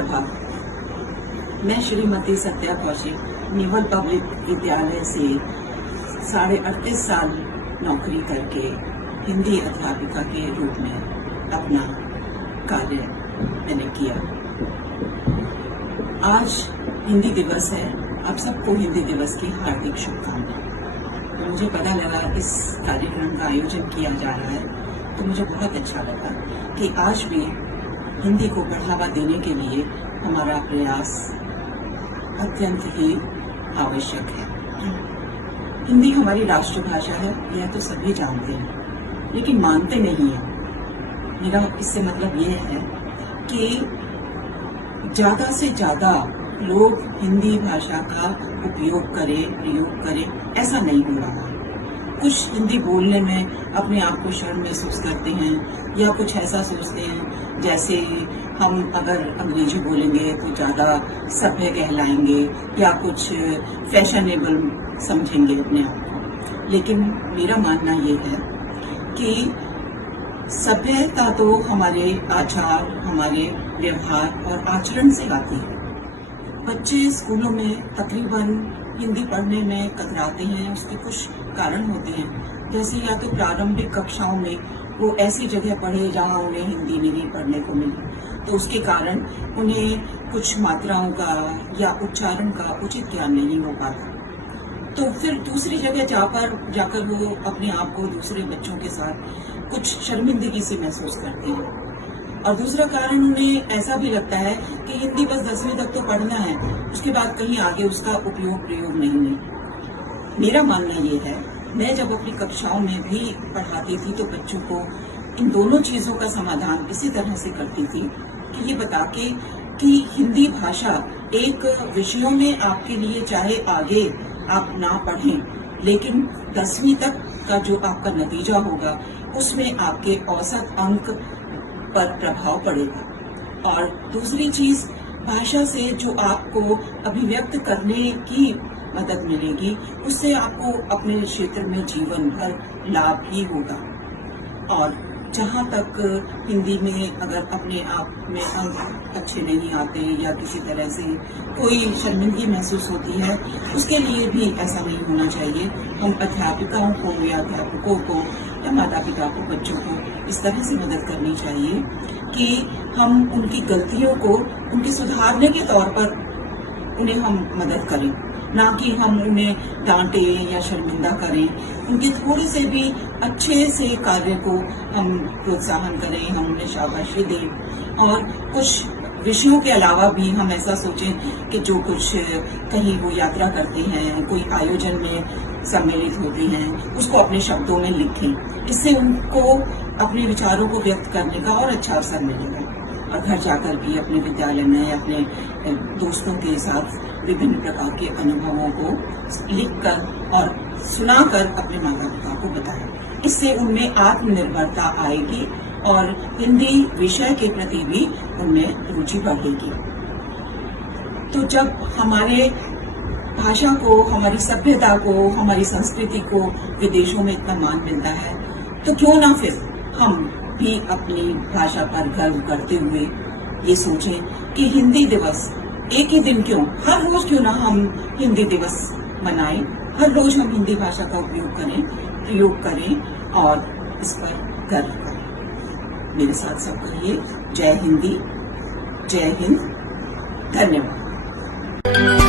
प्रभा। मैं Shrimati Satya Kaushik naval public विद्यालय से 38.5 साल नौकरी करके हिंदी अध्यापिका के रूप में अपना कार्य मैंने किया। आज हिंदी दिवस है। आप सबको हिंदी दिवस की हार्दिक शुभकामनाएं। तो मुझे पता लगा इस कार्यक्रम का आयोजन किया जा रहा है, तो मुझे बहुत अच्छा लगा कि आज भी हिंदी को बढ़ावा देने के लिए हमारा प्रयास अत्यंत ही आवश्यक है। हिंदी हमारी राष्ट्रभाषा है, यह तो सभी जानते हैं, लेकिन मानते नहीं हैं। मेरा इससे मतलब यह है कि ज्यादा से ज्यादा लोग हिंदी भाषा का उपयोग करें, प्रयोग करें, ऐसा नहीं हो रहा है। कुछ हिंदी बोलने में अपने आप को शर्म महसूस करते हैं या कुछ ऐसा सोचते हैं जैसे हम अगर अंग्रेजी बोलेंगे तो ज्यादा सभ्य कहलाएंगे या कुछ फैशनेबल समझेंगे अपने आप को। लेकिन मेरा मानना ये है कि सभ्यता तो हमारे आचार, हमारे व्यवहार और आचरण से आती है। बच्चे स्कूलों में तकरीबन हिंदी पढ़ने में कतराते हैं। उसके कुछ कारण होते हैं, जैसे या तो प्रारंभिक कक्षाओं में वो ऐसी जगह पढ़े जहां उन्हें हिंदी नहीं पढ़ने को मिले, तो उसके कारण उन्हें कुछ मात्राओं का या उच्चारण का उचित ज्ञान नहीं हो पाता। तो फिर दूसरी जगह जाकर वो अपने आप को दूसरे बच्चों के साथ कुछ शर्मिंदगी से महसूस करते हैं। और दूसरा कारण उन्हें ऐसा भी लगता है कि हिंदी बस 10वीं तक तो पढ़ना है, उसके बाद कहीं आगे उसका उपयोग प्रयोग नहीं है। मेरा मानना ये है, मैं जब अपनी कक्षाओं में भी पढ़ाती थी तो बच्चों को इन दोनों चीजों का समाधान इसी तरह से करती थी कि ये बता के कि हिंदी भाषा एक विषयों में आपके लिए चाहे आगे आप ना पढ़ें, लेकिन 10वीं तक का जो आपका नतीजा होगा उसमें आपके औसत अंक पर प्रभाव पड़ेगा। और दूसरी चीज, भाषा से जो आपको अभिव्यक्त करने की मदद मिलेगी, उससे आपको अपने क्षेत्र में जीवन भर लाभ ही होगा। और जहाँ तक हिंदी में अगर अपने आप में अंक अच्छे नहीं आते या किसी तरह से कोई शर्मिंदगी महसूस होती है, उसके लिए भी ऐसा नहीं होना चाहिए। हम अध्यापिकाओं को या अध्यापकों को या माता पिता को बच्चों को इस तरह से मदद करनी चाहिए कि हम उनकी गलतियों को उनके सुधारने के तौर पर उन्हें हम मदद करें, ना कि हम उन्हें डांटे या शर्मिंदा करें। उनके थोड़े से भी अच्छे से कार्य को हम प्रोत्साहन करें, हम उन्हें शाबाशी दें। और कुछ विषयों के अलावा भी हम ऐसा सोचें कि जो कुछ कहीं वो यात्रा करते हैं, कोई आयोजन में सम्मिलित होते हैं, उसको अपने शब्दों में लिखें। इससे उनको अपने विचारों को व्यक्त करने का और अच्छा अवसर मिलेगा। और घर जाकर भी अपने विद्यालय में अपने दोस्तों के साथ विभिन्न प्रकार के अनुभवों को लिखकर और सुनाकर अपने माता पिता को बताएं। इससे उनमें आत्मनिर्भरता आएगी और हिंदी विषय के प्रति भी उनमें रुचि बढ़ेगी। तो जब हमारे भाषा को, हमारी सभ्यता को, हमारी संस्कृति को विदेशों में इतना मान मिलता है, तो क्यों ना फिर हम भी अपनी भाषा पर गर्व करते हुए ये सोचें कि हिंदी दिवस एक ही दिन क्यों, हर रोज क्यों ना हम हिंदी दिवस मनाएं। हर रोज हम हिंदी भाषा का उपयोग करें, प्रयोग करें और इस पर गर्व करें। मेरे साथ सब कहिए, जय हिंदी, जय हिंद, धन्यवाद।